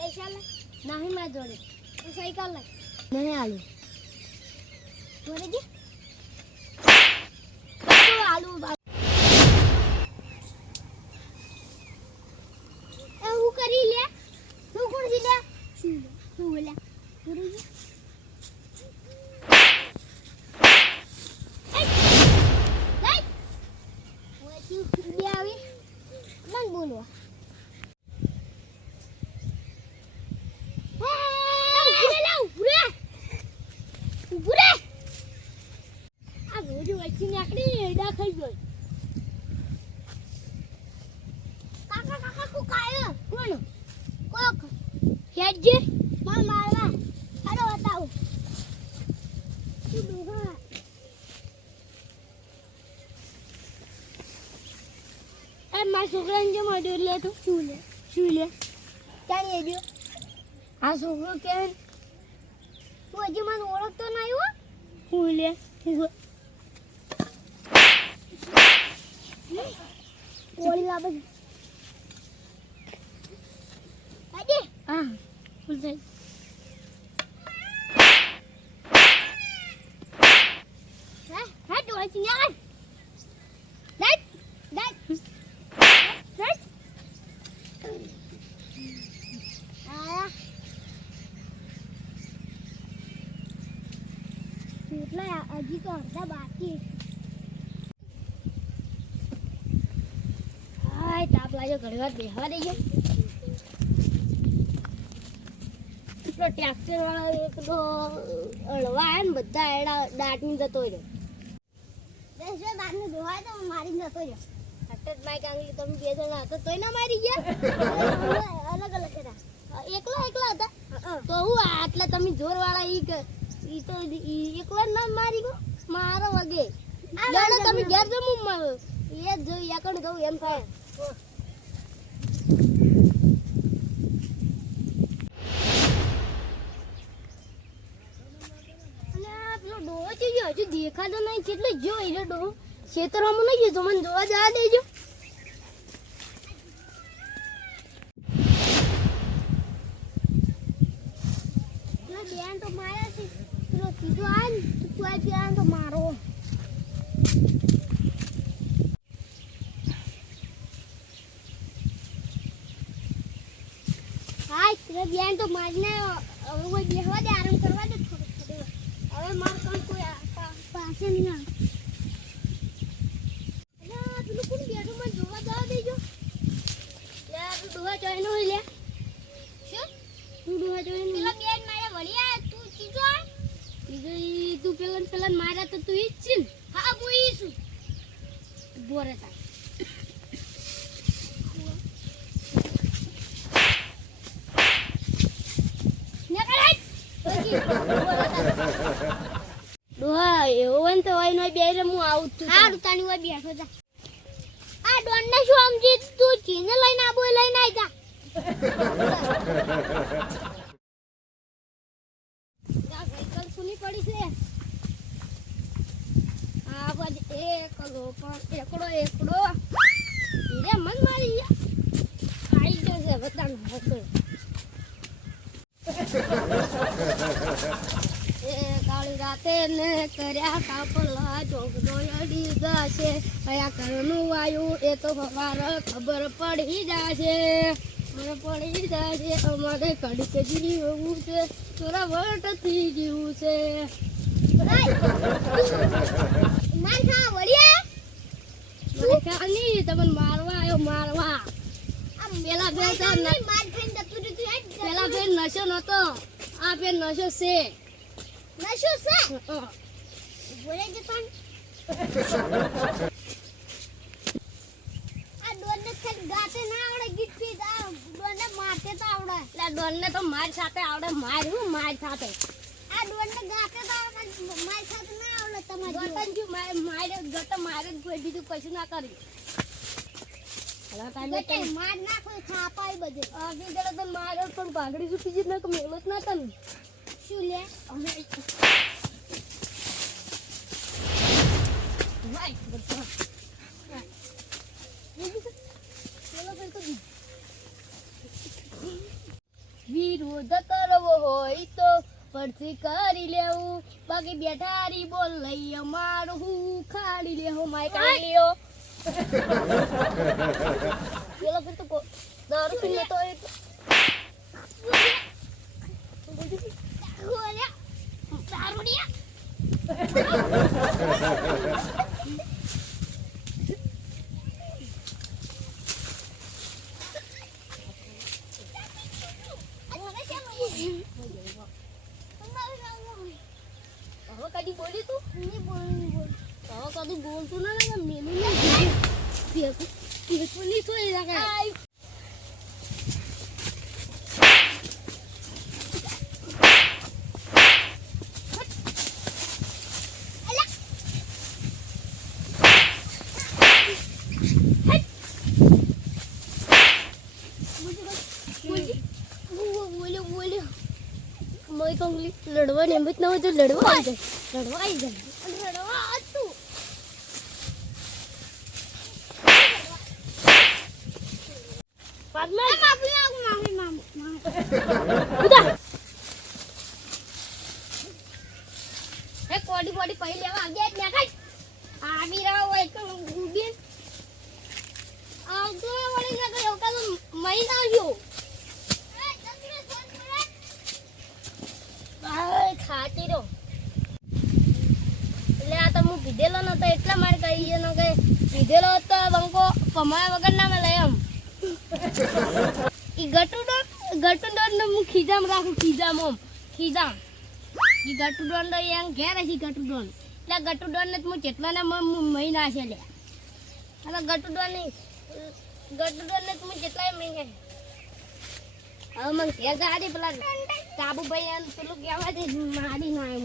નહીં મારી જોડે. તું સાયકલ લે. નહીં આલું. જોડે જે કરી બોલ્યા જોડે જે બે આવી મન બોલવા આ રોજ વચ્ચે નીકળી એડા ખાઈ ગયો કાકા કાકા કુ કાયો કોણ કોક હેડજે માં મારવા. હાલો બતાવો. એ મારા છોકરાને જે મળ્યો એટલે તું? શું લે? શું લે? જાણીએ જો આ છોકરો કે તું હજી મને ઓળખતો નહીં આવ્યો હું લે? ઓળી લાવે હજી હા ફૂલ થઈ હે હે તું હજી ના લાઈટ લાઈટ લાઈટ આયા કેટલા હજી તો અડધા બાકી હાય તાપ લાગ્યો ઘણી વાર બેહવા દેજો પેલો ટ્રેક્ટર વાળો પેલો અળવા આવ્યા ને બધા એડા દાટની જતો રહ્યો. દસ બે ધોવાયનું તો મારી જતો રહ્યો. હટ જ આંગળી તમે બે જણા હતા તોય ના મારી ગયા. અલગ અલગ હતા. એકલા એકલા હતા. તો હું આટલા તમે જોર વાળા ઈ ઈ તો એકલા ના મારી ગયો? મારો વગે. આ તમે ઘેર જમું એ જ જોઈ યાકણ કહું એમ થાય અને આ પેલો ડોહો છે જે હજુ દેખાતો નહીં, કેટલો જો એ ડોહો. ખેતરમાં નહીં તો મને જોવા જવા દેજો. બેન તો માર્યા છે તું તો મારો. હા પેલો બેન તો મારીને હવે કોઈ બેસવા દે, આરામ કરવા દે થોડો થોડો હવે માર કામ કોઈ આ પા- પાસે નહીં આવે અલા, પેલું કોણ બેઠું મને જોવા જવા દેજો લે આ તું ડોહા ચોઈનો હોય લે શું તું ડોહા ચોઈનો પેલો બેન મારે વળી આ તું ત્રીજો આ બીજું ઈ તું પેલા ને પેલા ને માર્યા તો તું ઈ જ છે ને. હા હું ઈ છું બોરે હાય ડોહા એવો ને તો હોય નો બે હું આવું છું હારું તાણી હોય બેઠો જા. આ ડોનને શું સમજી તું ચીને લઈને એ લઈને આવી જા પડી છે. આ બાજ એકલો પણ એકડો એકડો હીરે મન મારી ગયા. આઈ જશે બધાને હસો એ કર્યા કાપલા ચોકડો અડી જશે. કયા ઘરનું વાયુ એ તો સવાર ખબર પડી જશે. ખબર પડી જશે અમારે છે થોડા છે. તમને મારવા આવ્યો મારવા. પેલા ફેર ન- પેલા નશો નતો આ ફેર નશો છે. નશો છે. બોલે છે પણ. આ ખાલી ગાતે ના આવડે ગીત ગીત આ ડોનને મારતે તો આવડે એટલે ડોનને તો મારી સાથે આવડે માર મારી સાથે. આ ડોનને ગાતે તો આવડે સાથે ના આવડે તમારી ગતન જો માર મારે ગત મારે કોઈ બીજું કશું ના કરી હવે ટાઈમે ગટે માર ના ખાપાય બધે. આગળ જરા તો મારે પણ પાઘડી સુટી જ ના મેલો જ ના તને શું લે? બધા કરવો હોય તો પરથી કરી લેવું. બાકી બેઠારી બોલ લઈ અમારું હું ખાડી લેવું માય કાઢી લ્યો પેલો ફિર તો દારૂ પીને તો. એ દારૂડિયા. હવે કેમ બોલી? હવે કદી બોલી તું નહીં બોલું, નહીં બોલું. હવે કદી બોલતું ના ને મેલું નહીં પેપર પેપરની સોઈ રાખે બોલી. બોલ્યો, બોલ્યો. મોય કંગલી લડવાની એમ જ ના હોય તો લડવા આવી જાય લડવા આવી જાય પહી લેવા. આવ્યા જ ના આવી રહ્યો હોય તો ગુબી આવતો વળી ના ઓકા તો મહી ના એ. આય ખાતી રહ્યો એટલે આ તો હું પીધેલો નતો, એટલા મારે કહી એનો કે પીધેલો હતો બંકો કમાયા વગર ના મળે એમ. ઈ ગટુડો ગટુડો હું ખીજામ રાખું, ખીજામ ઓમ, ખીજામ. ઈ ગટુડો તો એમ ઘેર હશે ગટુડોન. એટલે ગટુડોન ને હું જેટલા ને મહિના છે લે. હવે ગટુડોન ને ગટુડો ને હું જેટલા મહિના હવે મને ઘેર જા દે પેલા એમ પેલું કહેવા દે, મારી ના એમ